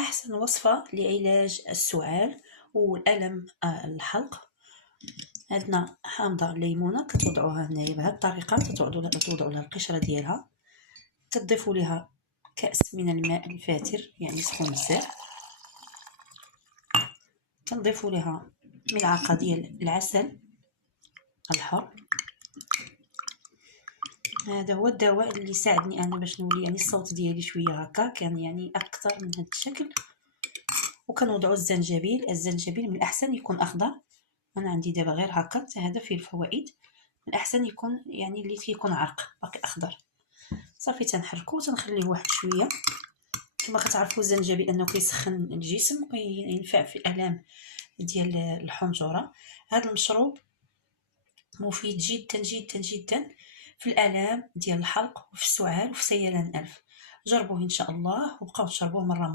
أحسن وصفة لعلاج السعال والألم الحلق. عندنا حامضة الليمونة كتوضعوها هنايا بهذه الطريقة، توضعوا لها القشرة ديالها، كتضيفوا لها كأس من الماء الفاتر يعني سخون بزاف، كنضيفوا لها ملعقة ديال العسل الحر. هذا هو الدواء اللي ساعدني انا باش نولي يعني الصوت ديالي شويه هكا كان يعني اكثر من هذا الشكل. وكنوضعوا الزنجبيل من الاحسن يكون اخضر، انا عندي دابا غير هكا، هذا فيه الفوائد. من الاحسن يكون يعني اللي كيكون عرق باقي اخضر. صافي تنحركو وتنخليه واحد شويه. كما كتعرفوا الزنجبيل انه كيسخن الجسم وينفع في الالام ديال الحنجره. هذا المشروب مفيد جدا جدا جدا في الآلام ديال الحلق وفي السعال وفي سيلان الأنف. جربوه إن شاء الله وبقاو تشربوه مرة